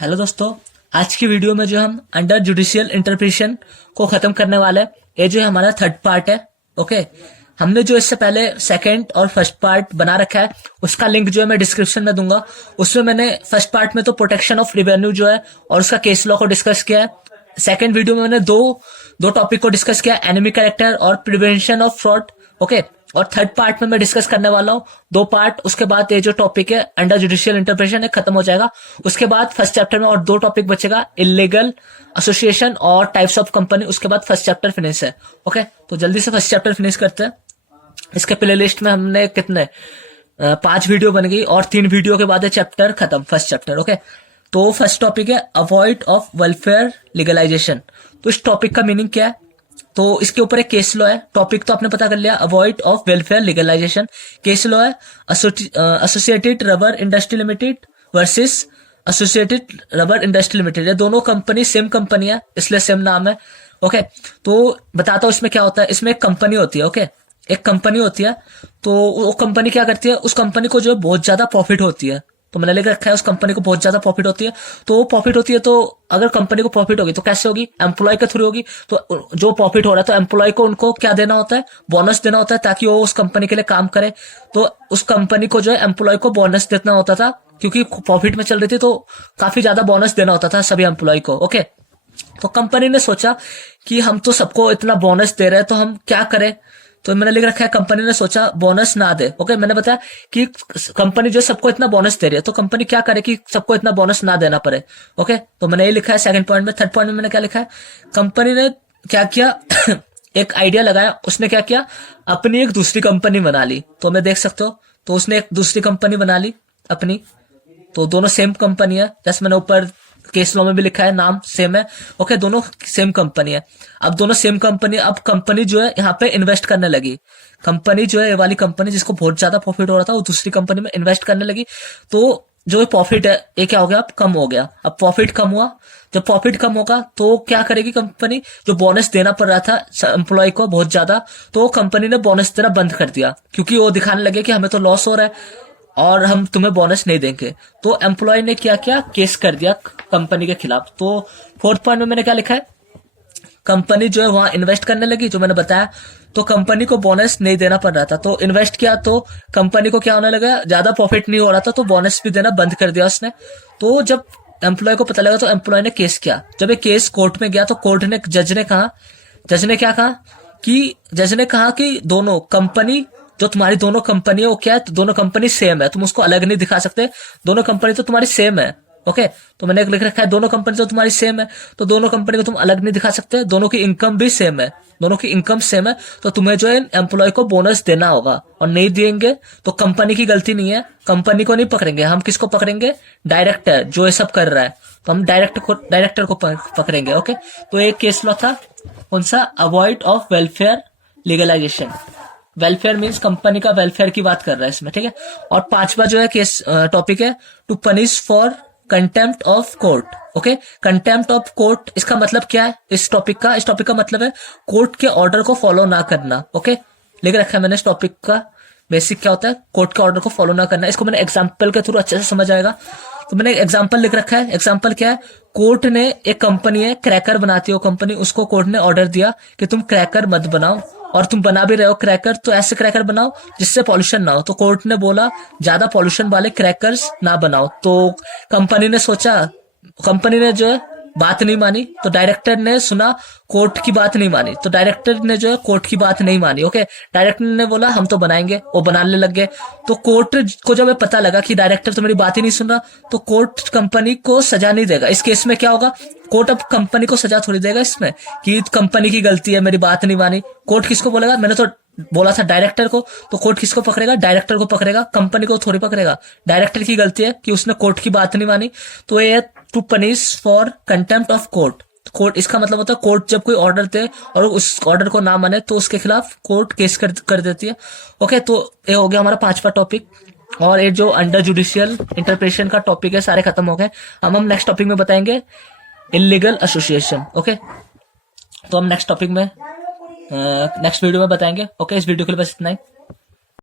Hello दोस्तों, आज की वीडियो में जो हम अंडर जुडिशियल इंटरप्रिटेशन को खत्म करने वाले हैं, ये जो हमारा थर्ड पार्ट है। ओके, हमने जो इससे पहले सेकंड और फर्स्ट पार्ट बना रखा है, उसका लिंक जो है मैं डिस्क्रिप्शन में दूंगा। उसमें मैंने फर्स्ट पार्ट में तो प्रोटेक्शन ऑफ रेवेन्यू जो है और उसका केस लॉ को डिस्कस किया है। सेकंड वीडियो में मैंने दो टॉपिक को डिस्कस किया, एनिमी कैरेक्टर और प्रिवेंशन ऑफ फ्रॉड। ओके, और थर्ड पार्ट में मैं डिस्कस करने वाला हूँ दो पार्ट। उसके बाद ये जो टॉपिक है अंडर जुडिशियल इंटरप्रिटेशन है खत्म हो जाएगा। उसके बाद फर्स्ट चैप्टर में और दो टॉपिक बचेगा, इलीगल एसोसिएशन और टाइप्स ऑफ कंपनी। उसके बाद फर्स्ट चैप्टर फिनिश है। ओके, तो जल्दी से फर्स्ट चैप्टर फिनिश करते हैं। इसके प्ले लिस्ट में हमने कितने 5 वीडियो बन गई और 3 वीडियो के बाद चैप्टर खत्म, फर्स्ट चैप्टर। ओके, तो फर्स्ट टॉपिक है अवॉइड ऑफ वेलफेयर लीगलाइजेशन। तो इस टॉपिक का मीनिंग क्या है? तो इसके ऊपर एक केस लॉ है। टॉपिक तो आपने पता कर लिया, avoid of welfare legalisation. Case law है Associated Rubber Industry Limited versus Associated Rubber Industry Limited. ये दोनों कंपनी सेम कंपनी है, इसलिए सेम नाम है। ओके, तो बताता हूं इसमें क्या होता है। इसमें एक कंपनी होती है। ओके, एक कंपनी होती है, तो वो कंपनी क्या करती है, उस कंपनी को जो है बहुत ज्यादा प्रॉफिट होती है। तो मैंने लेकर रखा है उस कंपनी को बहुत ज्यादा प्रॉफिट होती है। तो प्रॉफिट होती है, तो अगर कंपनी को प्रॉफिट होगी तो कैसे होगी? एम्प्लॉय के थ्रू होगी। तो जो प्रॉफिट हो रहा है तो एम्प्लॉय को उनको क्या देना होता है? बोनस देना होता है, ताकि वो उस कंपनी के लिए काम करे। तो उस कंपनी को जो है एम्प्लॉय को बोनस देना होता था, क्योंकि प्रॉफिट में चल रही थी, तो काफी ज्यादा बोनस देना होता था सभी एम्प्लॉय को। ओके, तो कंपनी ने सोचा कि हम तो सबको इतना बोनस दे रहे हैं, तो हम क्या करें? तो मैंने लिख रखा है कंपनी ने सोचा बोनस ना दे। ओके, मैंने बताया कि कंपनी जो सबको इतना बोनस दे रही है, तो कंपनी क्या करे कि सबको इतना बोनस ना देना पड़े। ओके, तो मैंने ये लिखा है सेकंड पॉइंट में। थर्ड पॉइंट में मैंने क्या लिखा है? कंपनी ने क्या किया एक आइडिया लगाया। उसने क्या किया? अपनी एक दूसरी कंपनी बना ली। तो मैं देख सकते हो, तो उसने एक दूसरी कंपनी बना ली अपनी। तो दोनों सेम कंपनी है, जैसे मैंने ऊपर केस लॉ में भी लिखा है, नाम सेम है। ओके, दोनों सेम कंपनी है। अब दोनों सेम कंपनी, अब कंपनी जो है यहाँ पे इन्वेस्ट करने लगी। कंपनी जो है, ये वाली कंपनी जिसको बहुत ज्यादा प्रॉफिट हो रहा था, वो दूसरी कंपनी में इन्वेस्ट करने लगी। तो जो प्रॉफिट है ये क्या हो गया? अब कम हो गया। अब प्रॉफिट कम हुआ। जब प्रॉफिट कम होगा तो क्या करेगी कंपनी? जो बोनस देना पड़ रहा था एम्प्लॉय को बहुत ज्यादा, तो कंपनी ने बोनस देना बंद कर दिया, क्योंकि वो दिखाने लगे कि हमें तो लॉस हो रहा है और हम तुम्हें बोनस नहीं देंगे। तो एम्प्लॉय ने क्या किया? केस कर दिया कंपनी के खिलाफ। तो फोर्थ पॉइंट में मैंने क्या लिखा है? कंपनी जो है वहां इन्वेस्ट करने लगी, जो मैंने बताया। तो कंपनी को बोनस नहीं देना पड़ रहा था, तो इन्वेस्ट किया, तो कंपनी को क्या होने लगा? ज्यादा प्रॉफिट नहीं हो रहा था, तो बोनस भी देना बंद कर दिया उसने। तो जब एम्प्लॉय को पता लगा, तो एम्प्लॉय ने केस किया। जब ये केस कोर्ट में गया, तो कोर्ट ने जज ने क्या कहा कि जज ने कहा कि दोनों कंपनी, जो तुम्हारी दोनों कंपनी है, वो क्या है? तो दोनों कंपनी सेम है, तुम उसको अलग नहीं दिखा सकते। दोनों कंपनी तो तुम्हारी सेम है। ओके, तो मैंने लिख रखा है दोनों कंपनी तो तुम्हारी सेम है, तो दोनों कंपनी को तुम अलग नहीं दिखा सकते। दोनों की इनकम भी सेम है, दोनों की इनकम सेम है, तो तुम्हें जो है एम्प्लॉय को बोनस देना होगा। और नहीं देंगे तो कंपनी की गलती नहीं है, कंपनी को नहीं पकड़ेंगे हम। किसको पकड़ेंगे? डायरेक्टर जो ये सब कर रहा है, तो हम डायरेक्टर को पकड़ेंगे। ओके, तो एक केस लॉ था कौन सा? Avoid of welfare legalisation. Welfare means company का वेलफेयर की बात कर रहा है इसमें, ठीक है। और पांचवा जो है केस टॉपिक है to punish for contempt of court. Okay, contempt of court, इसका मतलब क्या है इस टॉपिक का मतलब है कोर्ट के ऑर्डर को फॉलो ना करना। ओके, लिख रखा है मैंने इस टॉपिक का बेसिक क्या होता है, कोर्ट के ऑर्डर को फॉलो ना करना। इसको मैंने एग्जाम्पल के थ्रू अच्छे से समझ आएगा। तो मैंने एग्जाम्पल लिख रखा है। एग्जाम्पल क्या है? कोर्ट ने, एक कंपनी है, क्रैकर बनाती है वो कंपनी, उसको कोर्ट ने ऑर्डर दिया कि तुम क्रैकर मत बनाओ, और तुम बना भी रहे हो क्रैकर, तो ऐसे क्रैकर बनाओ जिससे पॉल्यूशन ना हो। तो कोर्ट ने बोला ज्यादा पॉल्यूशन वाले क्रैकर्स ना बनाओ। तो कंपनी ने सोचा, कंपनी ने जो है बात नहीं मानी, तो डायरेक्टर ने सुना कोर्ट की बात नहीं मानी, तो डायरेक्टर ने जो है कोर्ट की बात नहीं मानी। ओके, डायरेक्टर ने बोला हम तो बनाएंगे, वो बनाने लग गए। तो कोर्ट को जब पता लगा कि डायरेक्टर तो मेरी बात ही नहीं सुन रहा, तो कोर्ट कंपनी को सजा नहीं देगा। इस केस में क्या होगा? कोर्ट अब कंपनी को सजा थोड़ी देगा इसमें कि कंपनी की गलती है, मेरी बात नहीं मानी। कोर्ट किसको बोलेगा? मैंने तो बोला था डायरेक्टर को। तो कोर्ट किसको पकड़ेगा? डायरेक्टर को पकड़ेगा, कंपनी को थोड़ी पकड़ेगा। डायरेक्टर की गलती है कि उसने कोर्ट की बात नहीं मानी। तो ये to punish for contempt of court. Court, इसका मतलब होता है कोर्ट जब कोई ऑर्डर दे और उस ऑर्डर को ना माने, तो उसके खिलाफ कोर्ट केस कर देती है। ओके, तो ये हो गया हमारा पांचवा टॉपिक। और ये जो अंडर जुडिशियल इंटरप्रिटेशन का टॉपिक है, सारे खत्म हो गए। अब हम नेक्स्ट टॉपिक में बताएंगे इलीगल एसोसिएशन। ओके, तो हम नेक्स्ट टॉपिक में नेक्स्ट वीडियो में बताएंगे। ओके, इस वीडियो के लिए बस इतना ही।